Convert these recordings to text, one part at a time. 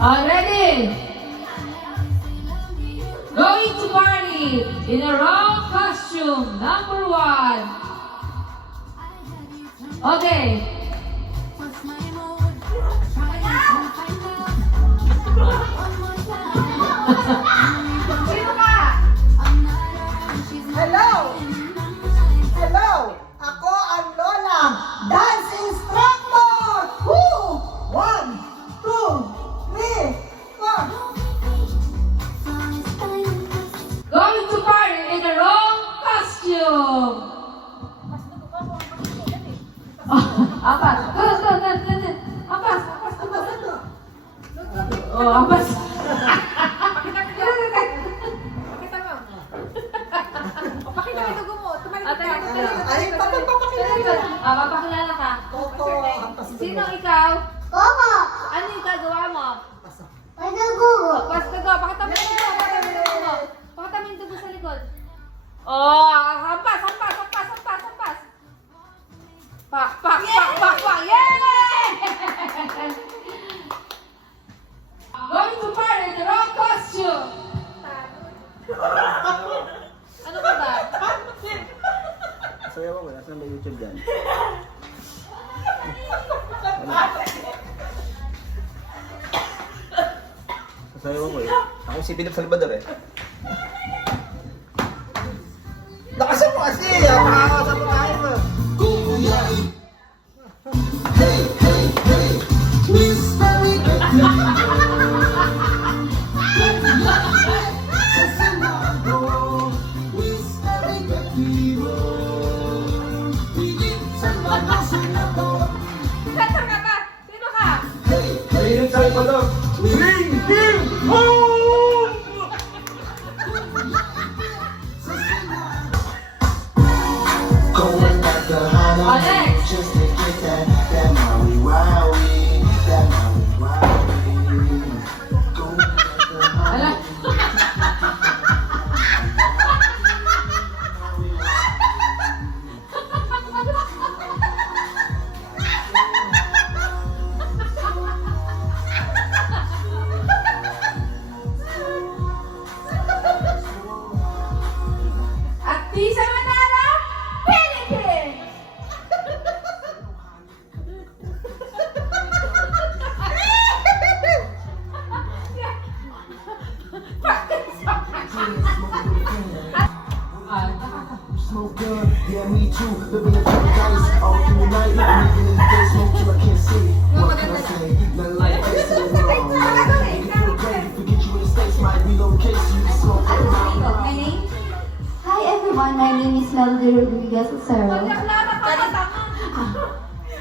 Ready? Going to party in a round costume, number 1. Okay. Sino ka? Hello! Hello! Ako ang Lola, dance instructor! Woo! 1, 2, 3, 4. Going to party in a wrong costume. Ampas. Go. Ampas. Oh, ampas. Pakita mo. O, pakita mo yung dugo mo. Tumalikod ka. Ay, papapakilala. Papakilala ka. Coco, ang pasto. Sino ikaw? Coco! Ano yung gagawa mo? Panagugo! Pakita mo yung dugo. Pakita mo yung dugo sa likod. Oh, hampas. Pak. Yay! Going to party in the wrong costume. Ano ba ba? Sayaw ako, nasa may YouTube yan. Sayaw ako eh. Ako si Philip Salvador eh. Lakasan mo kasi! Makakasama mo tayo mo! Saan ka ba? Sino ka? Philip Salvador! Bring him home! Going back to Hana, Alex! just to get that Maui Wowie, that Maui Wowie. Going back to Hana. Ala. At Tisa Manara, Philippines! Smoke good, yeah, me too. Living in paradise all through the night. Living in the day, smoke till I can't see. What can I say? Nothing like this in the world. Make you feel great. Forget you in the States, might relocate so you can smoke for a mile. My name? Hi everyone, my name is Melody Rodriguez Ocero.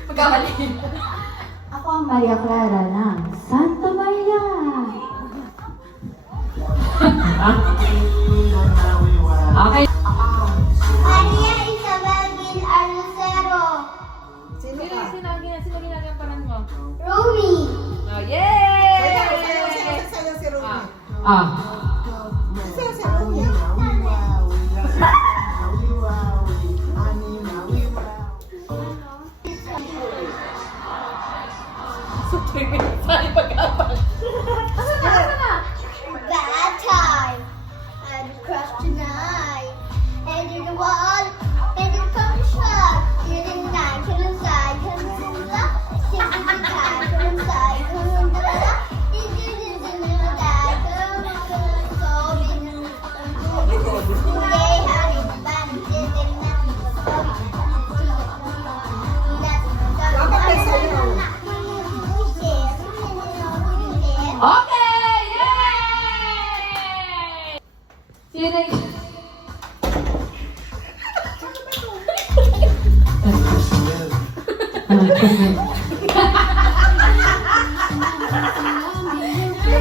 Pagkamali. Ako ang Maria Clara ng Santa Maria. Okay. Maria Isabel Gil Arlucero. Sino Sino ka? sino ginagampanan mo? Rumi. Oh, yay! Sayo si Rumi. Ah. Sayo si Rumi. Sali pag-apat. Bad time. And crush tonight. And you're the one. And you come shot. You're the night. Come inside. Come inside. Come inside. Come inside. Come inside. Dapat may sayo. Okay! Yay! Sino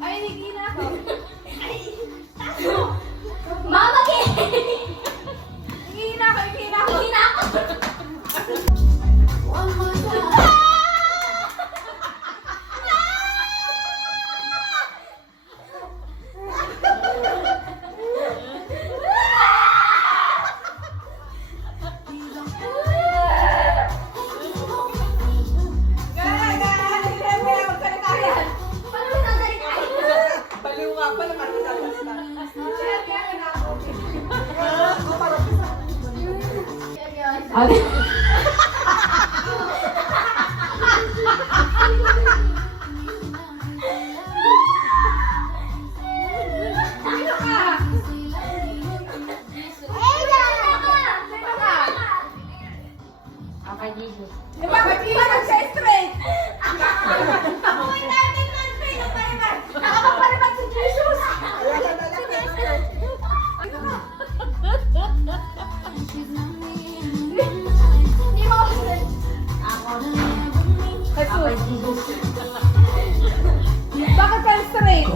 Ay, nagina ako. Mama K! Nagina ako. One more time. separate.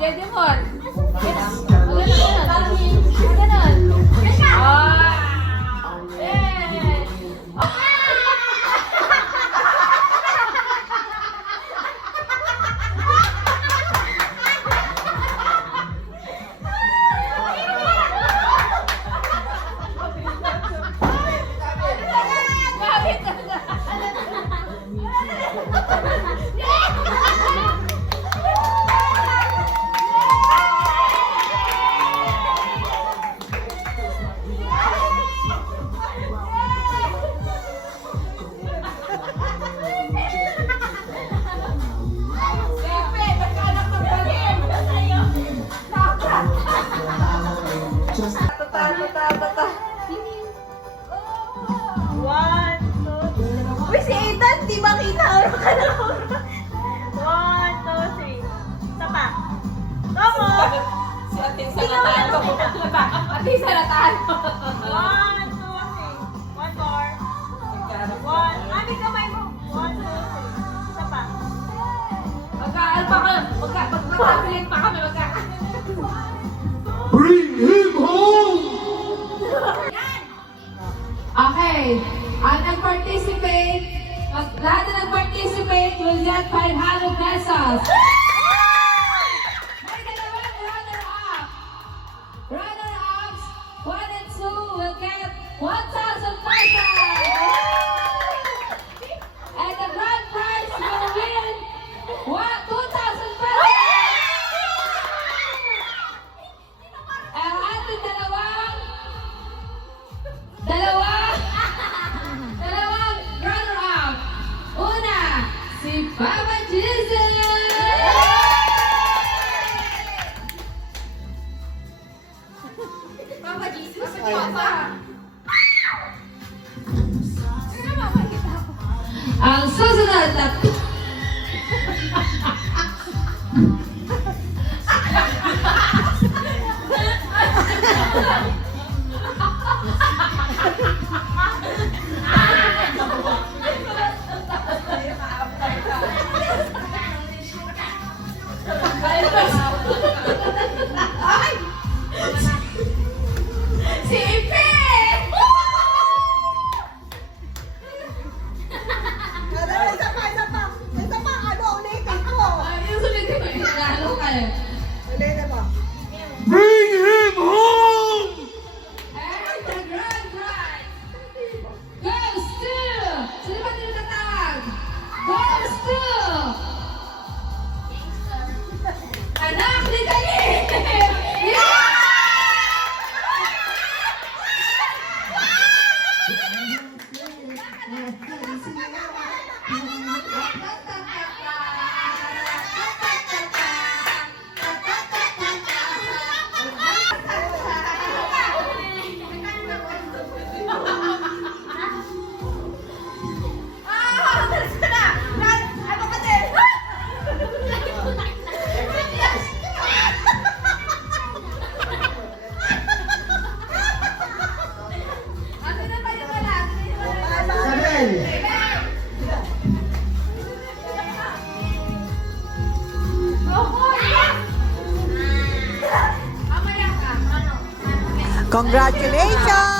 Jedemon. Uy, si Ethan, di ba kita? Ano ka na? 1, 2, 3. Isa pa. Tomo! Si ating salatahan ko. Ating salatahan ko. 1, 2, 3. One more. One. Abi, kamay mo. 1, 2, 3. Isa pa. Magkakabilig pa kami. Bring him home! Okay. Ang nag-participate, lahat na nag-participate will get 500 pesos. May dalawang runner-up. Runner-ups 1 and 2 will get 1,000 pesos. And the grand prize will win 2,000 pesos. Ang ating dalawang runner-up. Una, si Papa Jesus! Papa Jesus. Papa. Ang susunod na... Si Ipe! Isa pa. Isa pa, ano, ulitin ko. Yung sunod ko, inagalo kayo. Ulitin mo. Bring him home! And the grand prize goes to... Sino ba nila tatawag? Goes to... Anak ni Dali! Yeah! Congratulations!